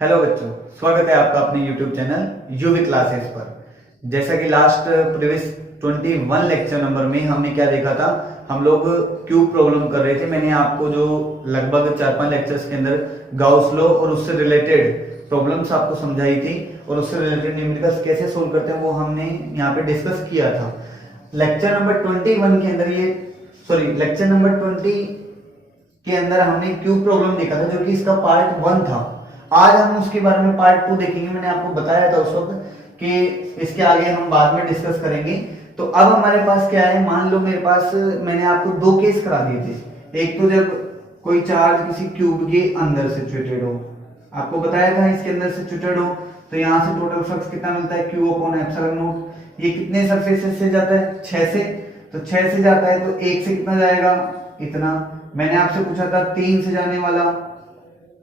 Hello बच्चों, स्वागत है आपका अपने YouTube चैनल यूवी क्लासेस पर। जैसा कि लास्ट प्रीवियस 21 लेक्चर नंबर में हमने क्या देखा था, हम लोग क्यूब प्रॉब्लम कर रहे थे। मैंने आपको जो लगभग 4-5 लेक्चर्स के अंदर गाउस लॉ और उससे रिलेटेड प्रॉब्लम्स आपको समझाई थी और उससे रिलेटेड न्यूमेरिकल्स कैसे सोल्व करते हैं वो हमने यहाँ पे डिस्कस किया था। लेक्चर नंबर 21 के अंदर लेक्चर नंबर 20 के अंदर हमने क्यूब प्रॉब्लम देखा था जो कि इसका पार्ट 1 था। आज हम उसके बारे में पार्ट 2 देखेंगे। मैंने आपको बताया था उस वक्त कि इसके आगे हम बाद में डिस्कस करेंगे। तो अब हमारे पास क्या है, मान लो मेरे पास, मैंने आपको दो केस करा दिए थे। एक तो जब कोई चार्ज किसी क्यूब के अंदर सिचुएटेड हो, आपको बताया था इसके अंदर सिचुएटेड हो तो यहाँ से टोटल फ्लक्स कितना मिलता है, Q अपॉन एप्सिलॉन नॉट। ये कितने सरफेसेस से जाता है, 6 से। तो 6 से जाता है तो 1 से कितना जाएगा, इतना। मैंने आपसे पूछा था 3 से जाने वाला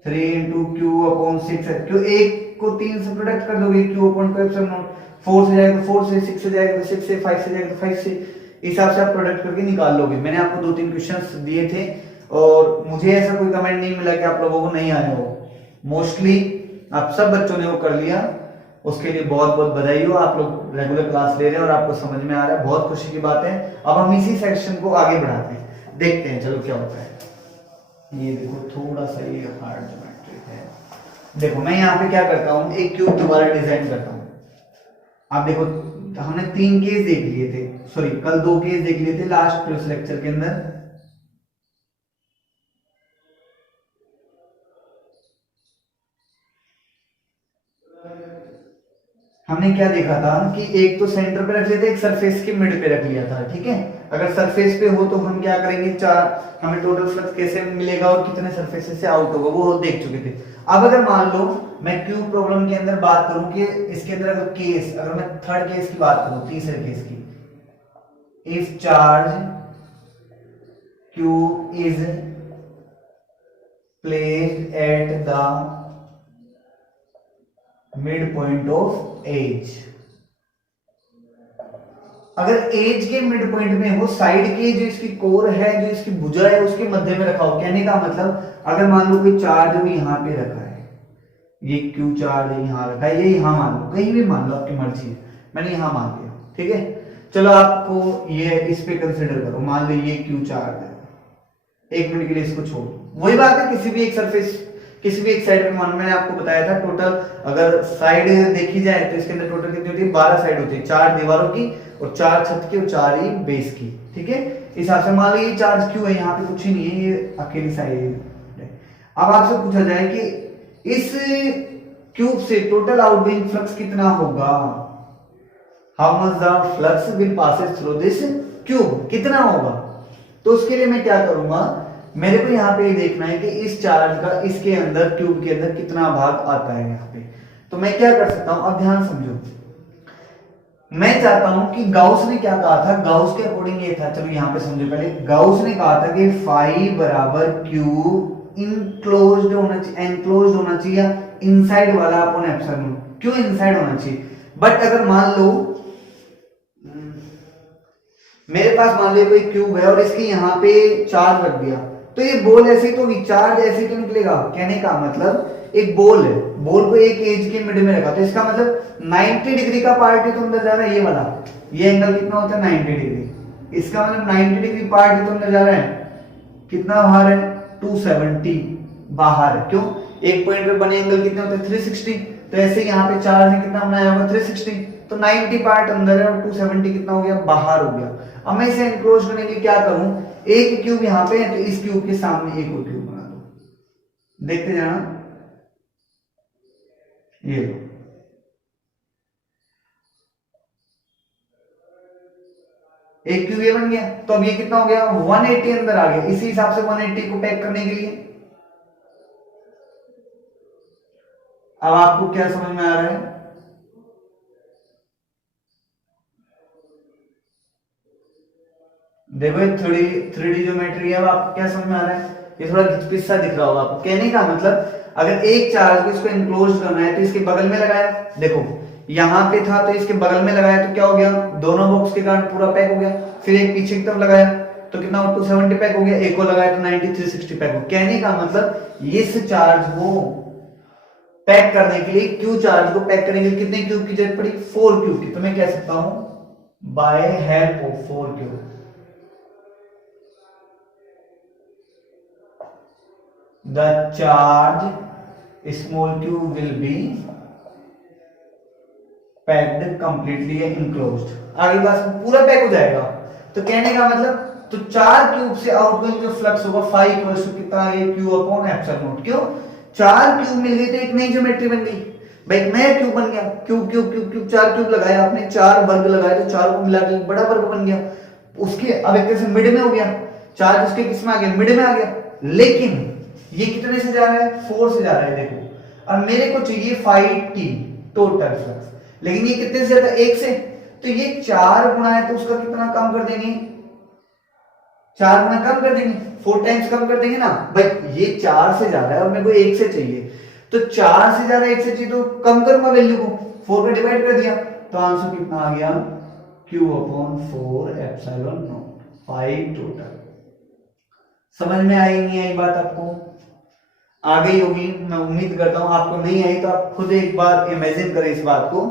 3 इंटू क्यू अपॉन 6 है, क्यों 1 को 3 से प्रोडक्ट कर दोगे, Q अपॉन एप्सिलॉन नॉट। 4 से जाएगा तो 4 से, 6 से जाएगा तो 6 से, 5 से जाएगा तो 5 से। इस हिसाब से आप प्रोडक्ट करके निकाल लोगे। मैंने आपको 2-3 क्वेश्चंस दिए थे और मुझे ऐसा कोई कमेंट नहीं मिला कि आप लोगों को नहीं आए हो। मोस्टली आप सब बच्चों ने वो कर लिया, उसके लिए बहुत बहुत बधाई हो। आप लोग रेगुलर क्लास ले रहे हैं और आपको समझ में आ रहा है, बहुत खुशी की बात है। अब हम इसी सेक्शन को आगे बढ़ाते हैं, देखते हैं चलो क्या होता है। ये देखो थोड़ा सा ये हार्ड ज्योमेट्री है। देखो मैं यहाँ पे क्या करता हूँ, एक क्यूब दोबारा डिजाइन करता हूँ। आप देखो हमने 3 केस देख लिए थे, कल 2 केस देख लिए थे लास्ट प्रीवियस लेक्चर के अंदर। हमने क्या देखा था कि एक तो सेंटर पे रख लिया था, एक सरफेस के मिड पे रख लिया था, ठीक है। अगर सरफेस पे हो तो हम क्या करेंगे, हमें टोटल फ्लक्स कैसे मिलेगा और कितने सरफेस से आउट होगा वो देख चुके थे। अब अगर मान लो मैं क्यूब प्रॉब्लम के अंदर बात करूं कि इसके अंदर अगर मैं थर्ड केस की बात करूं, तीसरे केस की, if charge q is placed at the mid point of edge. अगर एज के मिड पॉइंट में हो, साइड के जो इसकी कोर है, जो इसकी भुजा है, उसके मध्य में रखा हो। कहने का मतलब अगर मान लो कोई चार्ज भी यहां पे रखा है, ये क्यू चार्ज यहां रखा है, ये यहां मान लो, कहीं भी मान लो, आपकी मर्जी है, मैंने यहां मान लिया, ठीक है। चलो आपको ये इस पे कंसिडर करो, मान लो ये क्यू चार्ज है। 1 मिनट के लिए इसको छोड़, वही बात है किसी भी एक सरफेस, किसी भी एक साइड पे मान, मैंने आपको बताया था टोटल अगर साइड देखी जाए तो इसके अंदर टोटल कितनी होती है, 12 साइड होती है, 4 दीवारों की और 4 छत की और 4 ही बेस की, ठीक है। इस हिसाब से मान लो ये चार्ज क्यों है, यहाँ पे कुछ ही नहीं है, ये अकेली साइड है। अब आपसे पूछा जाए कि इस क्यूब से टोटल आउटगोइंग फ्लक्स कितना होगा, how much the flux will passes through this cube, कितना होगा। तो उसके लिए मैं क्या करूंगा, मेरे को यहाँ पे देखना है कि इस चार्ज का इसके अंदर, क्यूब के अंदर कितना भाग आता है यहाँ पे। तो मैं क्या कर सकता हूं, अब ध्यान समझो। मैं चाहता हूं कि गाउस ने क्या कहा था, गाउस के अकॉर्डिंग ये था, चलो यहाँ पे समझो पहले। गाउस ने कहा था कि फाई बराबर क्यू इनक्लोज्ड होना चाहिए, एनक्लोज्ड होना चाहिए, या इनसाइड वाला अपॉन एप्सिलॉन। क्यों इनसाइड होना चाहिए, बट अगर मान लो मेरे पास मान लो कोई क्यूब है और इसके यहाँ पे चार्ज रख दिया, तो ये बॉल ऐसे तो चार्ज ऐसे तो निकलेगा। कहने का मतलब एक बॉल है, बॉल को एक एज के मिड में रखा, तो इसका मतलब 90 डिग्री का पार्ट ही तो अंदर जा रहा है, ये वाला, ये एंगल कितना होता है 90 डिग्री। इसका मतलब 90 डिग्री पार्ट ही तो अंदर जा रहा है, कितना बाहर है 270 बाहर है। क्यों, एक पॉइंट पे बने एंगल कितने होते हैं 360, तो ऐसे यहाँ पे चार्ज ने कितना बनाया होगा 360, तो 90 पार्ट अंदर है और 270 कितना हो गया, बाहर हो गया। अब मैं इसे एनक्लोज करने के लिए क्या करूं, एक क्यूब यहाँ पे है तो इस क्यूब के सामने एक और क्यूब बना दो, देखते जाना, ये लो। एक क्यूब ये बन गया, तो अब ये कितना हो गया 180 अंदर आ गया। इसी हिसाब से 180 को पैक करने के लिए, अब आपको क्या समझ में आ रहा है, देखो ये 3D ज्योमेट्री है। अब आपको क्या समझ में आ रहा है, ये थोड़ा घिचपिच दिख रहा होगा आपको। कहने का मतलब अगर एक चार्ज को इसको एनक्लोज करना है तो इसके बगल में लगाया, देखो यहां पे था तो इसके बगल में लगाया तो क्या हो गया, दोनों बॉक्स के कारण पूरा पैक हो गया। फिर एक पीछे की तरफ लगाया तो कितना 270 पैक हो गया, एक को लगाया तो 90 360 पैक हो। कहने का मतलब इस चार्ज को पैक करने के लिए, क्यू चार्ज को पैक करने के लिए कितने क्यूब की जरूरत पड़ी? 4 क्यूब की। तो मैं कह सकता हूं by help of 4 cube the charge small cube will be packed completely enclosed. आगे बात पूरा पैक हो जाएगा। तो कहने का मतलब, तो 4 क्यूब से आउटगोइंग जो फ्लक्स होगा 5 इक्वल्स टू कितना है? Q upon epsilon not. क्यों? 4 क्यूब मिल गई तो एक नई ज्योमेट्री बन गई भाई, एक नया क्यूब बन गया। Cube cube cube cube 4 cube लगाया आपने, 4 वर्ग लगाए तो चारों को मिला के एक बड़ा वर्ग बन गया। उसके अब एक तरह से मिड में हो गया, चार्ज उसके किस में आ गया? मिड में आ गया। लेकिन ये कितने से जा रहा है? 4 से जा रहा है देखो। और मेरे को चाहिए 5t टोटल फ्लक्स, लेकिन ये कितने से जाता है? 1 से। तो ये 4 गुना है तो उसका कितना कम कर देंगे? 4 गुना कम कर देंगे, 4 टाइम्स कम कर देंगे ना भाई। ये 4 से जा रहा है और मेरे को 1 से चाहिए, तो 4 से जा रहा है 1 से चाहिए तो कम करूंगा वैल्यू को, 4 पे डिवाइड कर दिया तो आंसर कितना आ गया? Q upon 4 epsilon not 5 total. समझ में आई नहीं आई बात आपको? आ गई होगी मैं उम्मीद करता हूं। आपको नहीं आई तो आप खुद एक बार इमेजिन करें इस बात को।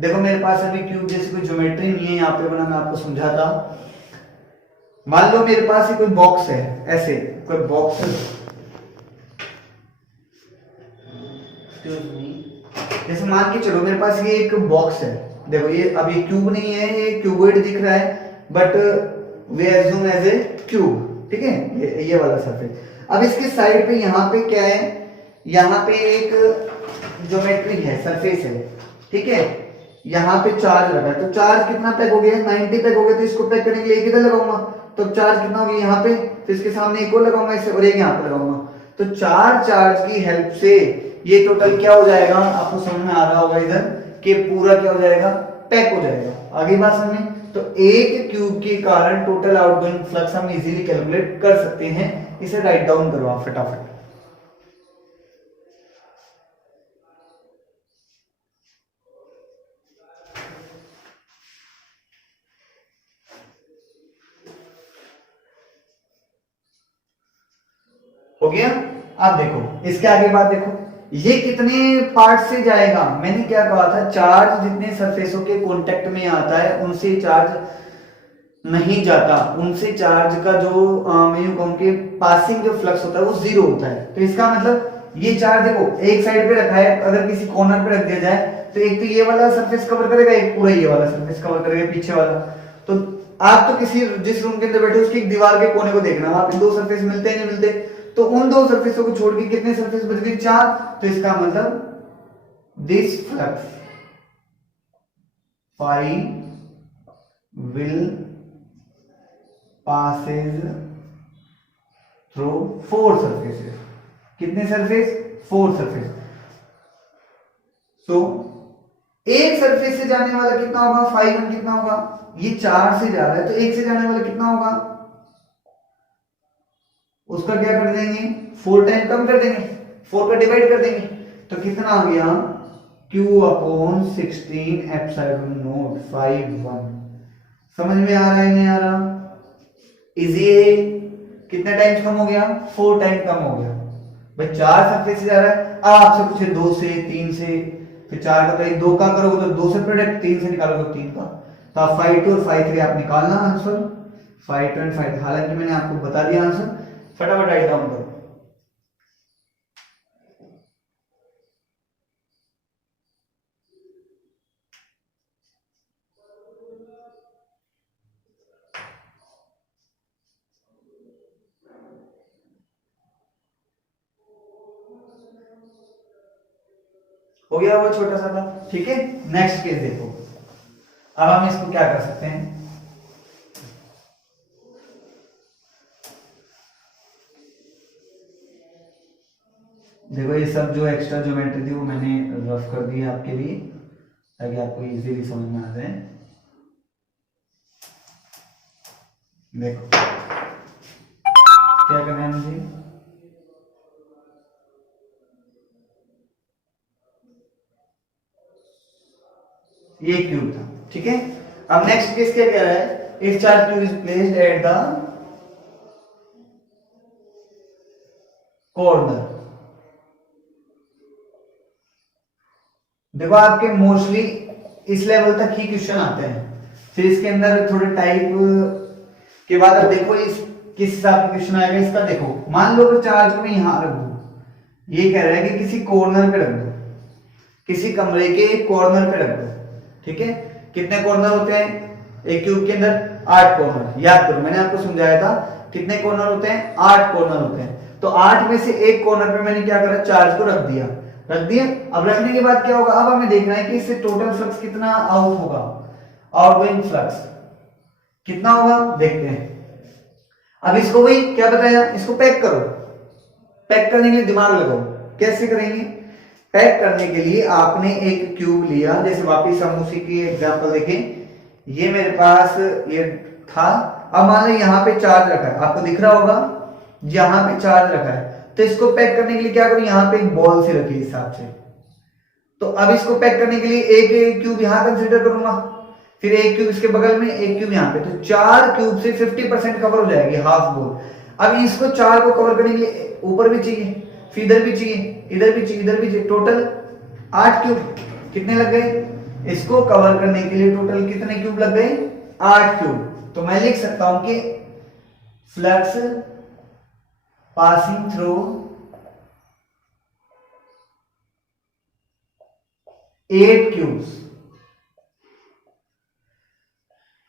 देखो मेरे पास अभी क्यूब जैसी कोई ज्योमेट्री नहीं है यहाँ पे बना, मैं आपको समझाता। मान लो मेरे पास ये कोई बॉक्स है, ऐसे कोई बॉक्स है, जैसे मान के चलो मेरे पास ये एक बॉक्स है। देखो ये अभी क्यूब नहीं है, ये क्यूबॉइड दिख रहा है, but we assume as a cube, ठीक है, ये वाला सरफेस। अब इसके साइड पे यहाँ पे क्या है? यहाँ पे एक ज्योमेट्री है, सरफेस है, ठीक है। यहाँ पे चार्ज लगा है, तो चार्ज कितना पैक हो गया? 90 पैक हो गया। तो इसको पैक करने के लिए किधर लगाऊंगा? तो चार्ज कितना हो गया यहाँ पे, तो इसके सामने एक और लगाऊंगा इसे, और एक यहाँ पे लगाऊंगा। तो 4 चार्ज की हेल्प से ये टोटल क्या हो जाएगा? आपको समझ में आ रहा होगा इधर कि पूरा क्या हो जाएगा? पैक हो जाएगा। आगे बात समझ में? तो एक क्यूब के कारण टोटल आउटगोइंग फ्लक्स हम इजीली कैलकुलेट कर सकते हैं। इसे राइट डाउन करो आप फटाफट। हो गया? अब देखो इसके आगे बात देखो, ये कितने पार्ट से जाएगा? मैंने क्या कहा था? चार्ज जितने सरफेसों के कांटेक्ट में आता है उनसे चार्ज नहीं जाता, उनसे चार्ज का जो मैं यूं कहूं कि पासिंग जो फ्लक्स होता है वो 0 होता है। तो इसका मतलब ये चार्ज देखो एक साइड पे रखा है, अगर किसी कॉर्नर पे रख दिया जाए तो एक तो ये वाला सरफेस कवर करेगा, एक पूरा ये वाला सरफेस कवर करेगा, पीछे वाला। तो आप तो किसी जिस रूम के अंदर बैठे उसकी एक दीवार के कोने को देखना, वहां पे 2 सरफेस मिलते हैं नहीं मिलते? तो उन 2 सरफेसों को छोड़ के कितने सरफेस बच गए? 4। तो इसका मतलब this flux phi will passes through 4 surfaces. कितने सरफेस? 4 सरफेस। सो एक सरफेस से जाने वाला कितना होगा? phi 1 कितना होगा? ये 4 से जा रहा है तो एक से जाने वाला कितना होगा? उसका क्या कर देंगे? 4 टाइम कम कर देंगे, 4 का डिवाइड कर देंगे। तो कितना आ गया? Q upon 16 epsilon not 5 1। समझ में आ रहा है नहीं आ रहा? इजी है। कितने टाइम्स कम हो गया? 4 टाइम कम हो गया भाई। 4 सरफेस से जा रहा है। अब आपसे पूछे 2 से, 3 से, फिर 4 का तो 2 का करोगे तो 2 से प्रोडक्ट, 3 से निकालोगे तो 3 का। तो आप 5 2 और 5 3 आप निकालना आंसर 5 2 और 5। हालांकि मैंने आपको बता दिया आंसर, फटाफट राइट डाउन करो। हो गया वो छोटा सा था, ठीक है। नेक्स्ट केस देखो। अब हम इसको क्या कर सकते हैं? देखो ये सब जो एक्स्ट्रा ज्योमेट्री थी वो मैंने रफ कर दी आपके लिए ताकि आपको इजीली समझ में आ जाए। देखो क्या करना है मुझे? ये क्यूब था, ठीक है। अब नेक्स्ट केस क्या कह रहा है? If charge cube is placed at the corner, देखो आपके मोस्टली इस लेवल तक ही क्वेश्चन आते हैं, फिर इसके अंदर थोड़े टाइप के बाद अब देखो इस किस हिसाब का क्वेश्चन आएगा इसका। देखो मान लो कि चार्ज को मैं यहां रख दूं, ये कह रहा है कि किसी कॉर्नर पे रख दो, किसी कमरे के कॉर्नर पे रख दो, ठीक है। कितने कॉर्नर होते हैं एक क्यूब के अंदर? 8 कॉर्नर। याद करो मैंने आपको समझाया था कितने कॉर्नर होते हैं, 8 कॉर्नर होते हैं। तो 8 में से एक कॉर्नर पे मैंने क्या करा, चार्ज को रख दिया, रख दिया। अब रखने के बाद क्या होगा, अब हमें देखना है कि इससे टोटल फ्लक्स कितना आउट होगा, आउटगोइंग फ्लक्स कितना होगा, देखते हैं। अब इसको वही क्या बताया, इसको पैक करो। पैक करने के लिए दिमाग लगाओ, कैसे करेंगे? पैक करने के लिए आपने एक क्यूब लिया, जैसे वापिस हम उसी की एग्जांपल देखें। ये मेरे पास ये था, अब मान लो यहाँ पे चार्ज रखा है, आपको दिख रहा होगा यहाँ पे चार्ज रखा है। तो इसको पैक करने के लिए क्या करूं, यहाँ पे एक बॉल से रखी हिसाब से। तो अब इसको पैक करने के लिए एक क्यूब यहाँ कंसीडर करूंगा, फिर एक क्यूब इसके बगल में, एक क्यूब यहाँ पे। तो 4 क्यूब से 50% कवर हो जाएगी, हाफ बॉल। अब इसको 4 को कवर करने के लिए ऊपर भी चाहिए, फिर इधर भी चाहिए, इधर भी चाहिए, इधर भी चाहिए। टोटल 8 क्यूब कितने लग गए, इसको कवर करने के लिए टोटल कितने क्यूब लग गए, 8 क्यूब। तो मैं लिख सकता हूं कि flux passing through 8 cubes,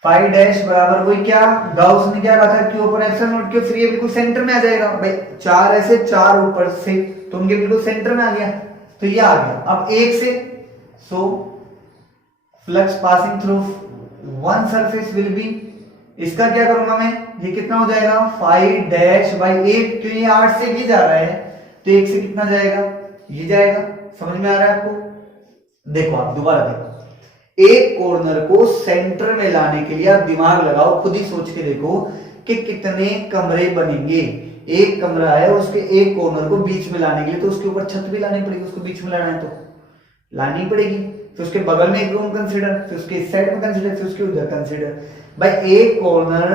5 dash बराबर वही क्या, गाउस ने क्या कहा था, क्यू ऊपर एप्सिलॉन नॉट क्यू, फिर ये बिल्कुल सेंटर में आ जाएगा भाई। 4 ऐसे 4 ऊपर से, तो उनके बिल्कुल सेंटर में आ गया, तो ये आ गया। अब 1 से, so flux passing through one surface will be, इसका क्या करूंगा मैं, ये कितना हो जाएगा 5 डैश बाई 8, क्यों ये 8 से ये जा रहा है, तो 1 से कितना जाएगा, ये जाएगा। समझ में आ रहा है आपको? देखो आप दोबारा देखो, एक कॉर्नर को सेंटर में लाने के लिए आप दिमाग लगाओ, खुद ही सोच के देखो कि कितने कमरे बनेंगे। एक कमरा है, उसके एक कॉर्नर को बीच में लाने के लिए तो उसके ऊपर छत भी लानी पड़ेगी, उसको बीच में लाना है तो लानी पड़ेगी। फिर उसके बगल में एक रूम कंसीडर, फिर उसके इस साइड में कंसीडर, फिर उसके उधर कंसीडर। भाई एक कॉर्नर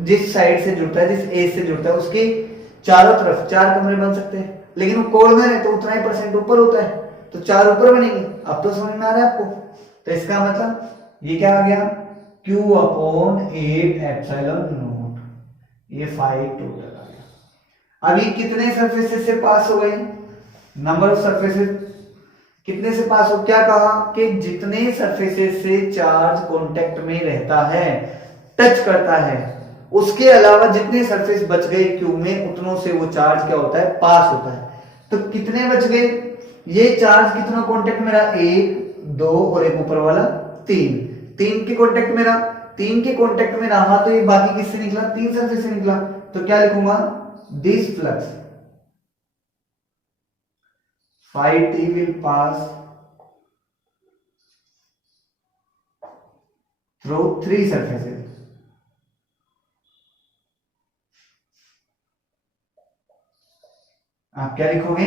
जिस साइड से जुड़ता है, जिस एज से जुड़ता है, उसके चारों तरफ 4 कमरे बन सकते हैं, लेकिन वो कॉर्नर है तो उतना ही परसेंट ऊपर होता है, तो 4 ऊपर बनेंगे। अब तो समझ में आ रहा है आपको? तो इसका मतलब ये क्या आ गया, Q अपॉन 8 एप्सिलॉन नॉट, ये 5 टोटल आ गया। अभी कितने सरफेसेस से पास हो गए, नंबर ऑफ सरफेसेस कितने से पास हो, क्या कहा कि जितने सरफेसेस से चार्ज कांटेक्ट में रहता है, टच करता है, उसके अलावा जितने सरफेस बच गए क्यूब में, उतनों से वो चार्ज क्या होता है, पास होता है। तो कितने बच गए, ये चार्ज कितना कांटेक्ट में रहा, 1 2 और एक ऊपर वाला 3, 3 के कांटेक्ट में रहा, 3 के कांटेक्ट में रहा, तो ये बाकी किससे निकला, 3 सरफेस से निकला। तो क्या लिखूंगा, this flux 5T will pass through 3 surfaces. आप क्या लिखोगे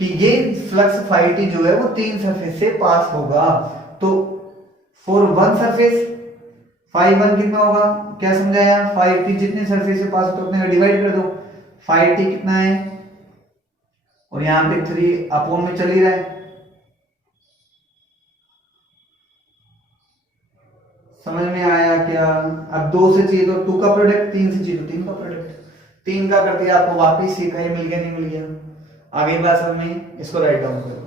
कि ये फ्लक्स 5T जो है वो 3 सरफेस से पास होगा। तो फॉर वन सरफेस 5 1 कितना होगा, क्या समझाया, 5T जितने सरफेस से पास होता है उतने डिवाइड कर दो, 5T कितना है, और यहां पे 3 अपोन में चल ही रहा है। समझ में आया क्या? अब 2 से चाहिए तो 2 का प्रोडक्ट, 3 से चाहिए तो 3 का प्रोडक्ट, 3 का करके आपको वापिस सीखा, ये मिल गया नहीं मिल गया, आगे बात समझ में, इसको राइट डाउन करो।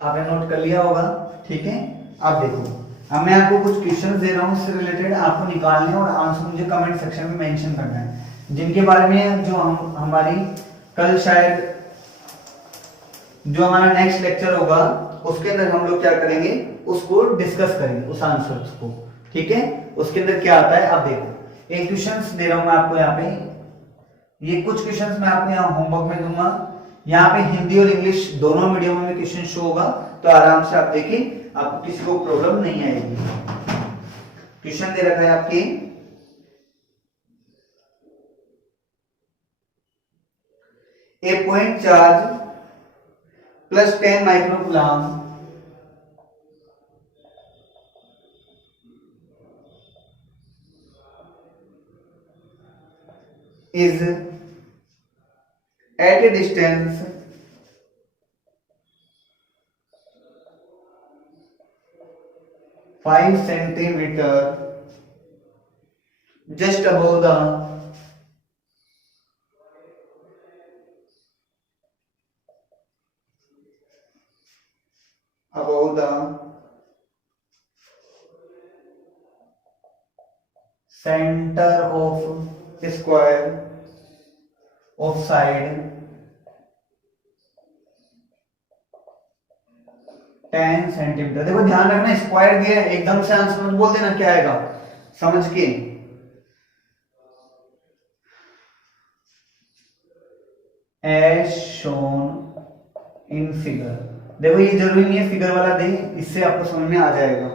आपने नोट कर लिया होगा, ठीक है। अब देखो, अब मैं आपको कुछ क्वेश्चंस दे रहा हूँ, इससे रिलेटेड आपको निकालने और आंसर मुझे कमेंट सेक्शन में मेंशन करना है, जिनके बारे में जो हमारी कल शायद जो हमारा नेक्स्ट लेक्चर होगा उसके अंदर हम लोग क्या करेंगे, उसको डिस्कस करेंगे, उस आंसर्स को, ठीक है। उसके अंदर क्या आता है, अब देखो एक क्वेश्चंस दे रहा हूं मैं आपको यहाँ पे, ये कुछ क्वेश्चंस मैं आपको यहाँ होमवर्क में दूंगा। यहाँ पे हिंदी और इंग्लिश दोनों मीडियम में क्वेश्चन शो होगा, तो आराम से आप देखिए, आपको किसी को प्रॉब्लम नहीं आएगी। क्वेश्चन दे रखा है आपकी, a point charge plus 10 microcoulomb is at a distance 5 centimeter just above the center of square of side 10 centimetre. देखो ध्यान रखना, स्क्वायर दिया है, एकदम से आंसर मत बोल देना, क्या आएगा समझ के। एज शोन इन फिगर, देखो ये जरूरी नहीं है फिगर वाला दे, इससे आपको समझ में आ जाएगा।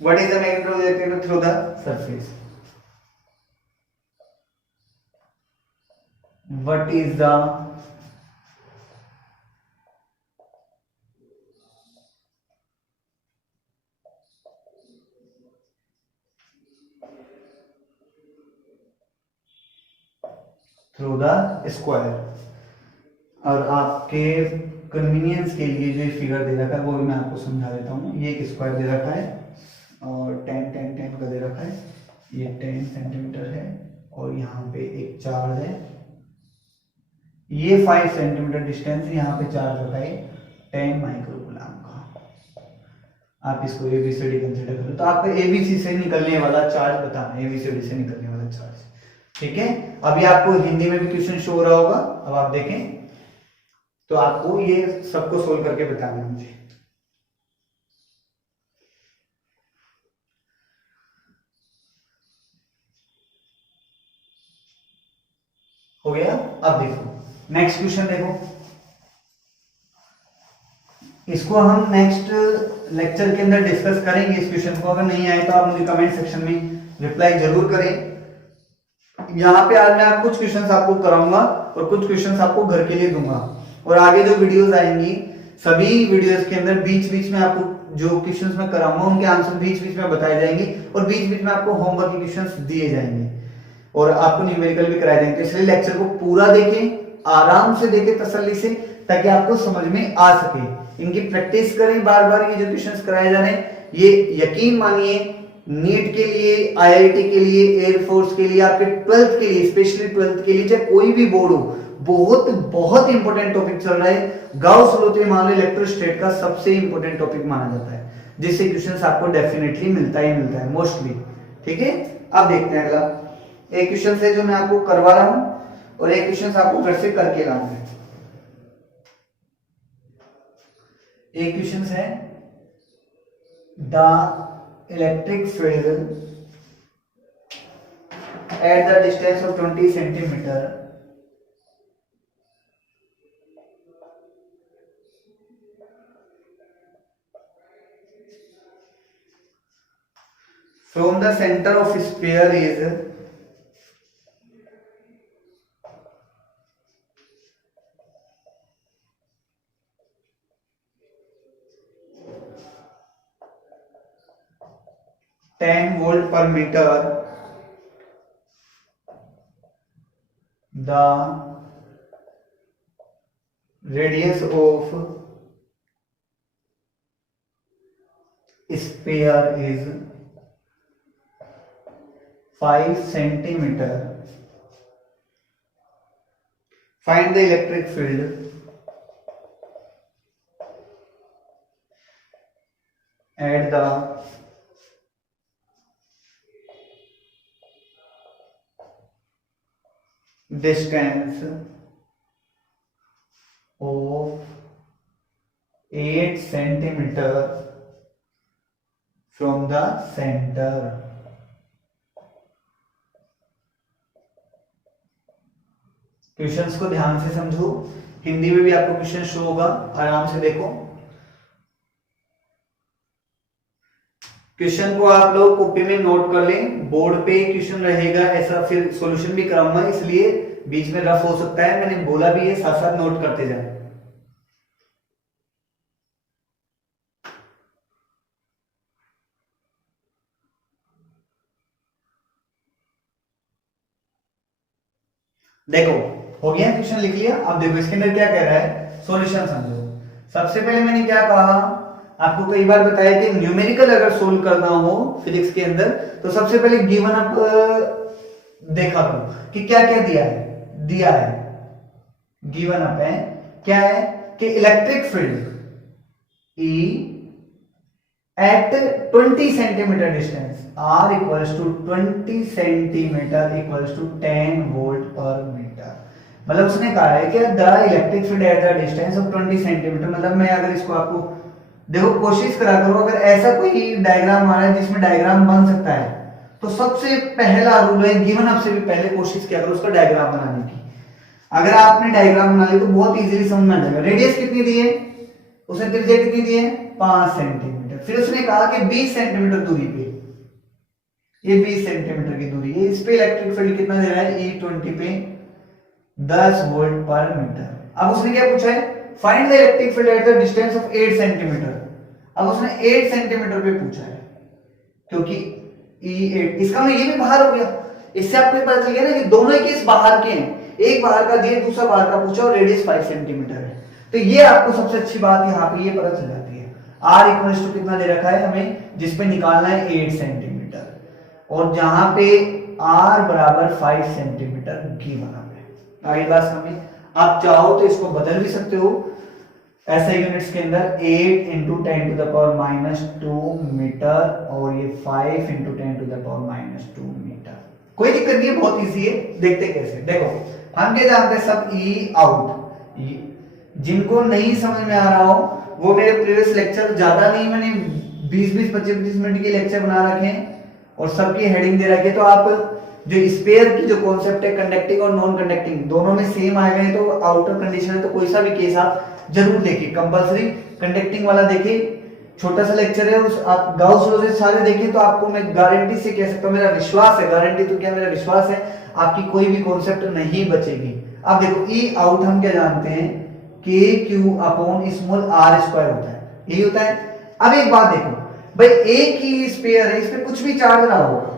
What is the magnetic projected through the surface, what is the through the square. और आपके कन्वीनियंस के लिए जो फिगर दे रखा है वो भी मैं आपको समझा देता हूँ। ये एक स्क्वायर दे रखा है और 10 का दे रखा है, ये 10 सेंटीमीटर है और यहाँ पे एक चार्ज है, ये 5 सेंटीमीटर डिस्टेंस, यहाँ पे चार्ज रखा है 10 माइक्रोकूलम का। आप इसको एबीसीडी कंसीडर करो, तो आपको एबीसी से निकलने वाला चार्ज बताना, एबीसीडी से निकलने वाला चार्ज, ठीक है। अभी आपको हिंदी में भी क्वेश्चन शो हो रहा होगा, अब आप देखें, तो आपको ये सबको सोल्व करके बताना है मुझे। हो गया। अब देखो नेक्स्ट क्वेश्चन, देखो इसको हम नेक्स्ट लेक्चर के अंदर डिस्कस करेंगे इस क्वेश्चन को। अगर नहीं आए तो आप मुझे कमेंट सेक्शन में रिप्लाई जरूर करें। यहाँ पे आज मैं आप कुछ क्वेश्चंस आपको कराऊंगा और कुछ क्वेश्चंस आपको घर के लिए दूंगा, और आगे जो वीडियोस आएंगी सभी वीडियोस के अंदर बीच बीच में आपको जो क्वेश्चंस मैं कराऊंगा उनके आंसर बीच बीच में बताए जाएंगे, और बीच बीच में आपको होमवर्क के क्वेश्चंस दिए जाएंगे और आपको न्यूमेरिकल भी कराए जाएंगे। इसलिए लेक्चर को पूरा देखें, आराम से देखें, तसल्ली से, ताकि आपको समझ में आ सके। इनकी प्रैक्टिस करें बार बार। ये जो क्वेश्चंस कराए जा रहे हैं, ये यकीन मानिए नीट के लिए, आईआईटी के लिए, एयरफोर्स के लिए, आपके 12th के लिए, स्पेशली 12th के लिए, चाहे कोई भी बोर्ड हो, बहुत बहुत इंपॉर्टेंट टॉपिक चल रहा है। गाउस लॉ मान लो इलेक्ट्रोस्टैटिक का सबसे इंपॉर्टेंट टॉपिक माना जाता है, जिससे क्वेश्चंस आपको डेफिनेटली मिलता है मोस्टली, ठीक है। अब देखते हैं अगला एक क्वेश्चन है जो मैं आपको करवा रहा हूं और एक क्वेश्चन आपको घर से करके लाऊंगा। एक क्वेश्चन है the electric field at the distance of 20 centimetre from the center of sphere is 10 volt per meter, the radius of sphere is 5 centimeter. Find the electric field at the distance of 8 centimeter from the center. Questions को ध्यान से समझो, हिंदी में भी आपको question show होगा, आराम से देखो। क्वेश्चन को आप लोग कॉपी में नोट कर लें, बोर्ड पे क्वेश्चन रहेगा ऐसा, फिर सॉल्यूशन भी कराऊंगा, इसलिए बीच में रफ हो सकता है, मैंने बोला भी है, साथ साथ नोट करते जाए। देखो हो गया, क्वेश्चन लिख लिया। अब देखो इसके अंदर क्या कह रहा है, सॉल्यूशन समझो। सबसे पहले मैंने क्या कहा, आपको कई बार बताया कि न्यूमेरिकल अगर सोल्व करना हो फिजिक्स के अंदर तो सबसे पहले गिवन अप देखा करो कि क्या क्या दिया है। गिवन अप है, क्या है कि electric field E at 20 centimeter distance R equals to 20 centimeter equals to 10 volt per meter। मतलब उसने कहा है कि the electric field at the distance of 20 centimetre. मतलब मैं अगर इसको आपको देखो, कोशिश करा करो, अगर ऐसा कोई डायग्राम आ रहा है जिसमें डायग्राम बन सकता है तो सबसे पहला रूल है, गिवन अप से भी पहले कोशिश किया करो उसका डायग्राम बनाने की। अगर आपने डायग्राम बना लिया तो बहुत इजीली समझ में आ जाएगा। रेडियस कितनी दी है, उसने त्रिज्या कितनी दी है, 5 सेंटीमीटर। फिर उसने कहा कि 20 सेंटीमीटर दूरी पे, ये 20 सेंटीमीटर की दूरी है, इस पे इलेक्ट्रिक फील्ड कितना दे रहा है, E20 पे 10 वोल्ट पर मीटर। अब उसने क्या पूछा है, find the electric field at the distance of 8 centimetre. अब उसने 8 सेंटीमीटर पे पूछा है, क्योंकि E8, इसका मतलब ये भी बाहर हो गया। इससे आपको पता चल गया ना कि दोनों ही केस बाहर के हैं, एक बाहर का दिए, दूसरा बाहर का पूछा और रेडियस 5 सेंटीमीटर है। तो ये आपको सबसे अच्छी बात यहाँ पे ये पता चल जाती है। R इक्वल्स टू कितना दे रखा है हमें, जिसपे निकालना है 8 सेंटीमीटर, और जहां पे R बराबर 5 सेंटीमीटर गिवन है। आगे बात समझ। आप चाहो तो इसको बदल भी सकते हो ऐसे यूनिट्स के अंदर, 8 into 10 to the power -2 metre और ये 5 into 10 to the power -2 metre. कोई दिक्कत नहीं है, बहुत इजी है। देखते कैसे, देखो हम क्या जानते हैं सब, E आउट। जिनको नहीं समझ में आ रहा हो वो मेरे प्रीवियस लेक्चर, ज्यादा नहीं, मैंने 20-20 25-25 मिनट के लेक्चर बना रखे हैं और सबकी हेडिंग दे रखी है। तो आप जो स्पेयर की जो कॉन्सेप्ट है, कंडक्टिंग और नॉन कंडक्टिंग दोनों में सेम आ गए, तो आउटर कंडीशन है, तो कोई सा भी केस आप जरूर देखिए, कंपलसरी कंडक्टिंग वाला देखिए। छोटा सा लेक्चर है, उस आप गाउस लॉ सारे देखिए, तो आपको मैं गारंटी से कह सकता हूं, मेरा विश्वास है, गारंटी तो क्या, मेरा विश्वास है, आपकी कोई भी कॉन्सेप्ट नहीं बचेगी। अब देखो E आउट हम क्या जानते हैं, KQ upon small r square होता है, यही होता है। अब एक बात देखो भाई, एक ही स्फीयर है, इस पे कुछ भी चार्ज रहा होगा,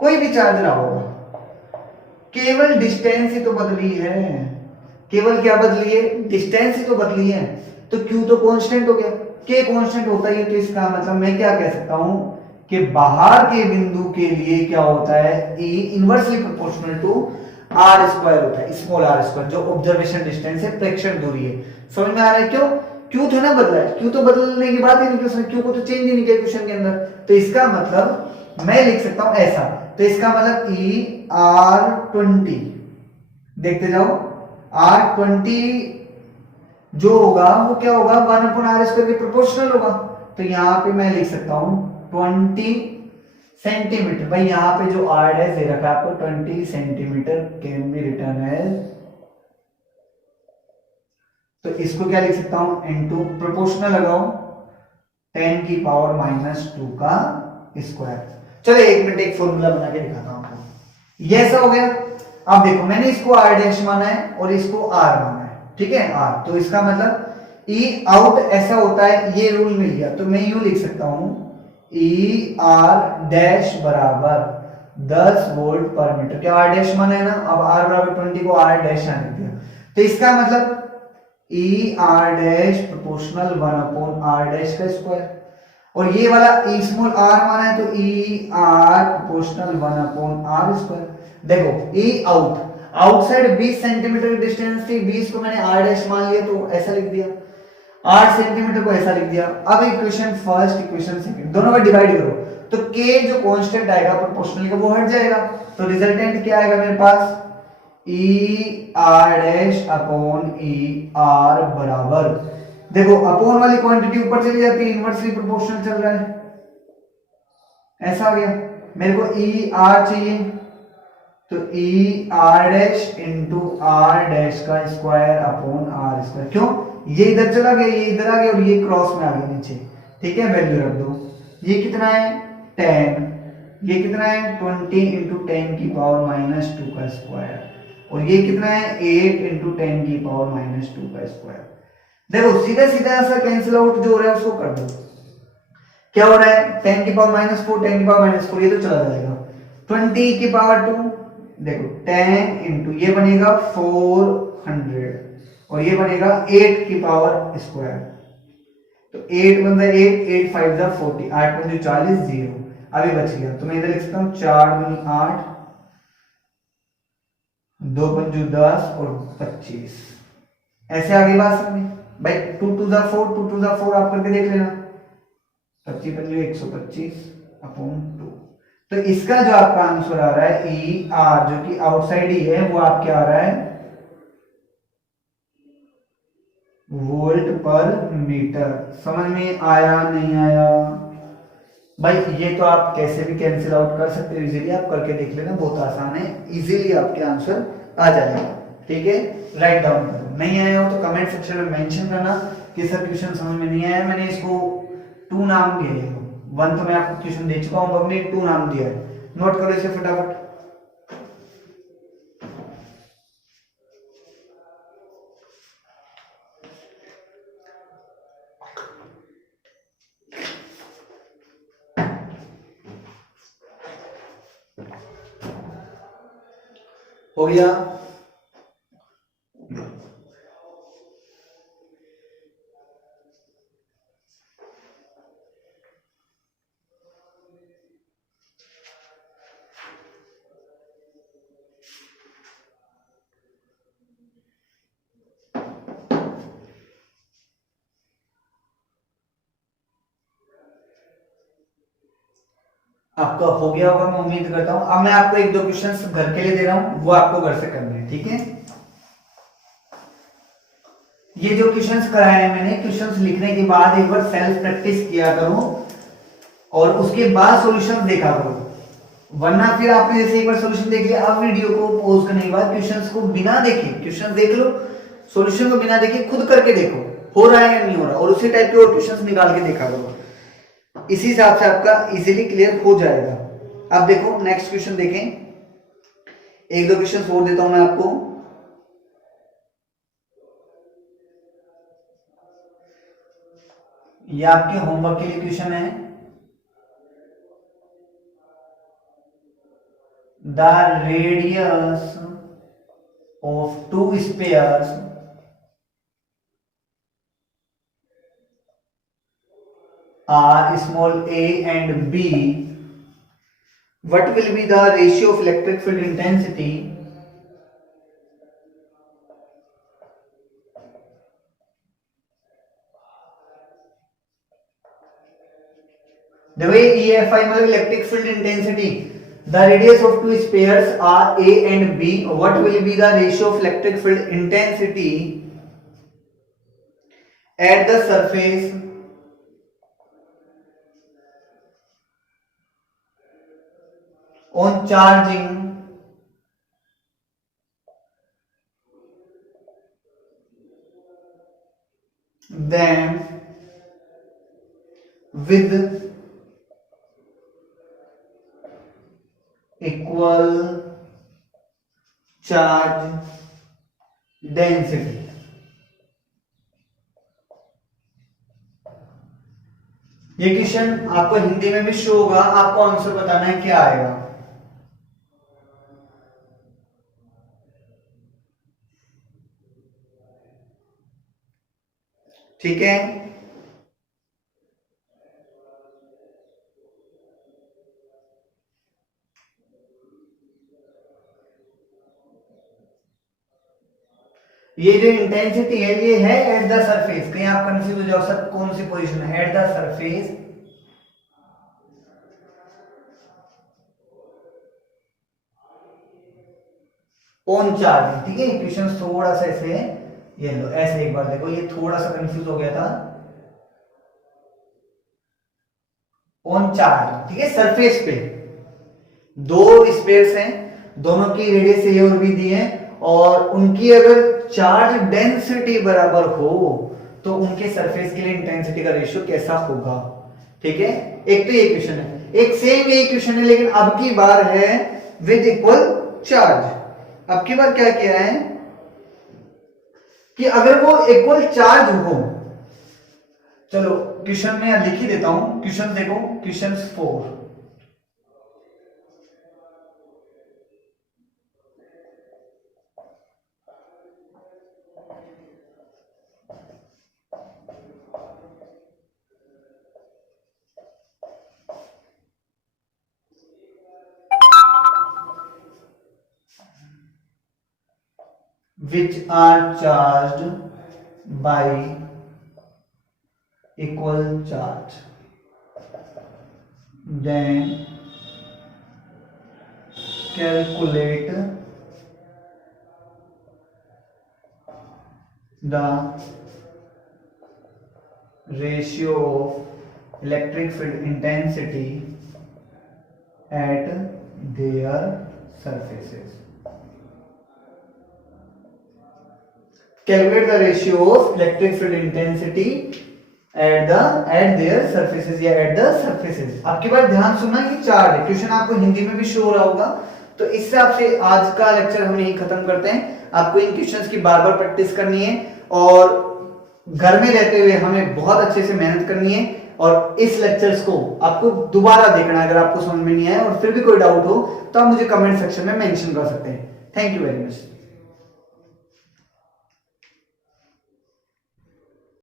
कोई भी चार्ज रहा होगा, केवल डिस्टेंस ही तो बदली है। केवल क्या बदली है, डिस्टेंस ही तो बदली है। तो Q तो कांस्टेंट हो गया, K कांस्टेंट होता है, तो इसका मतलब मैं क्या कह सकता हूं कि बाहर के बिंदु के लिए क्या होता है, E inversely proportional to r square होता है, स्मॉल r स्क्वायर, जो ऑब्जर्वेशन डिस्टेंस है, प्रेक्षण दूरी है। समझ में आ रहा है क्यों, Q तो ना बदला है, Q तो बदलने की बात ही नहीं की, उसने Q को तो चेंज ही नहीं किया क्वेश्चन के अंदर। तो इसका मतलब मैं लिख सकता हूं ऐसा, तो इसका मतलब ER20, देखते जाओ, R20 जो होगा वो क्या होगा, 1/r स्क्वायर के प्रोपोर्शनल होगा। तो यहां पे मैं लिख सकता हूं 20 सेंटीमीटर। भाई यहां पे जो r डैश दे रखा है आपको 20 centimetre can be written as, तो इसको क्या लिख सकता हूं, इनटू प्रोपोर्शनल लगाओ 10 की पावर -2 का स्क्वायर। चलो एक मिनट एक फॉर्मूला बना के दिखाता हूं आपको। ये ऐसा हो गया। अब देखो मैंने इसको r डैश माना है और इसको r माना है, ठीक है, r। तो इसका मतलब E आउट ऐसा होता है, ये रूल मिल गया। तो मैं यूं लिख सकता हूं E R डैश बराबर 10 वोल्ट पर मीटर। क्या r डैश माना है ना, अब r बराबर 20 को r डैश लिख दिया। तो इसका मतलब E R dash proportional 1/r dash का स्क्वायर, और ये वाला E स्मॉल r माना है, तो E R proportional 1/r square. देखो E आउट, आउटसाइड 20 सेंटीमीटर की डिस्टेंस थी, 20 को मैंने r डैश मान लिया तो ऐसा लिख दिया। 8 सेंटीमीटर को ऐसा लिख दिया। अब इक्वेशन फर्स्ट, इक्वेशन सेकंड दोनों का डिवाइड करो तो k जो कांस्टेंट आएगा प्रोपोर्शनल का वो हट जाएगा, तो रिजल्टेंट क्या आएगा मेरे पास, E R dash upon E R बराबर, देखो अपोन वाली क्वांटिटी ऊपर चली जाती है, इनवर्सली प्रोपोर्शनल चल रहा है, ऐसा आ गया। मेरे को ई आर चाहिए तो E R dash into R dash का स्क्वायर अपॉन आर स्क्वायर, क्यों, ये इधर चला गया, ये इधर आ गया और ये क्रॉस में आ गया नीचे, ठीक है, वैल्यू रख दो। ये कितना है 10, ये कितना है 20 इंटू 10 की पावर माइनस 2 का स्क्वायर, और ये कितना है 8 इंटू 10 की पावर माइनस 2 का स्क्वायर। देखो सीधा सीधा ऐसा कैंसिल आउट जो हो रहा है उसको कर दो, क्या हो रहा है 10 की पावर माइनस 4, 10 की पावर माइनस 4 ये तो चला जाएगा, 20 की पावर 2, देखो 10 इंटू ये बनेगा 400 और ये बनेगा 8 की पावर स्क्वायर, तो 8 बन रहा है 8, 8 5 जा 40, 8 पंजे 40, 0 अभी बच गया, तो मैं इधर लिख सकता हूँ 4 दूनी 8, 2 पंजू 10 और 25, ऐसे आगे बात समझ भाई, 2 2 जा 4, 2 2 जा 4 आप करके देख लेना, 25 पंजे 125 अपॉन 2, तो इसका जो आपका आंसर आ रहा है ई आर जो कि आउटसाइड ही है वो आपके आ रहा है वोल्ट पर मीटर। समझ में आया नहीं आया भाई, ये तो आप कैसे भी कैंसिल आउट कर सकते हो इजीली, आप करके देख लेना, बहुत आसान है, इजीली आपके आंसर आ जाएगा, ठीक है। राइट डाउन करो, नहीं आया हो तो कमेंट सेक्शन में मेंशन करना कि सर क्वेश्चन समझ में नहीं आया, मैंने इसको 2 नाम दिए हैं, 1 तो मैं आपको क्वेश्चन दे चुका हूं, हमने 2 नाम दिया है, नोट करो इसे फटाफट। हो गया, आपका हो गया होगा मैं उम्मीद करता हूं। अब मैं आपको 1-2 क्वेश्चंस घर के लिए दे रहा हूं, वो आपको घर से करने हैं, ठीक है। ये जो क्वेश्चंस कराए हैं मैंने, क्वेश्चंस लिखने के बाद एक बार सेल्फ प्रैक्टिस किया करो और उसके बाद सॉल्यूशन देखा करो, वरना फिर आपने जैसे एक बार सॉल्यूशन देख लिया, अब वीडियो को पॉज करने के बाद क्वेश्चंस को बिना देखे, क्वेश्चन देख लो, सॉल्यूशन को बिना देखे खुद करके देखो हो रहा है या नहीं हो रहा, और उसी टाइप के और क्वेश्चंस निकाल के देखा करो, इसी हिसाब से आपका इजीली क्लियर हो जाएगा। अब देखो नेक्स्ट क्वेश्चन देखें, 1-2 क्वेश्चन और देता हूं मैं आपको। ये आपके होमवर्क के लिए क्वेश्चन है, the radius of 2 spheres are small a and b, what will be the ratio of electric field intensity the way EFI मतलब electric field intensity, the radius of 2 spheres are a and b, what will be the ratio of electric field intensity at the surface on charging them with equal charge density। ये question आपको हिंदी में भी show होगा, आपको answer बताना है क्या आएगा। ठीक है, ये जो इंटेंसिटी है ये है एट द सरफेस, कहीं आप कंफ्यूज हो जाओ सर कौन सी पोजीशन है, at the surface on charge, ठीक है। क्वेश्चन थोड़ा सा ऐसे है, ये लो ऐसे एक बार देखो, ये थोड़ा सा कंफ्यूज हो गया था, ऑन चार्ज, ठीक है। सरफेस पे दो स्पेयर्स हैं, दोनों की रेडियस ए और बी दी है, और उनकी अगर चार्ज डेंसिटी बराबर हो तो उनके सरफेस के लिए इंटेंसिटी का रेशियो कैसा होगा, ठीक है। एक तो ये क्वेश्चन है, एक सेम ये क्वेश्चन है लेकिन अब की बार है विद इक्वल चार्ज। अब की बार क्या किया है कि अगर वो इक्वल चार्ज हो, चलो क्वेश्चन में लिख ही देता हूं, क्वेश्चन देखो, question 4, which are charged by equal charge, then calculate the ratio of electric field intensity at their surfaces. Calculate the ratio of electric field intensity at their surfaces या at the surfaces। आपके बार ध्यान सुनना कि charge है, question आपको हिंदी में भी show हो रहा होगा। तो इस हिसाब से आज का लेक्चर हम यही खत्म करते हैं। आपको इन क्वेश्चंस की बार बार प्रैक्टिस करनी है और घर में रहते हुए हमें बहुत अच्छे से मेहनत करनी है, और इस लेक्चर्स को आपको दोबारा देखना है। अगर आपको समझ में नहीं आया और फिर भी कोई डाउट हो तो आप मुझे कमेंट सेक्शन में मेंशन कर सकते हैं। Thank you very much.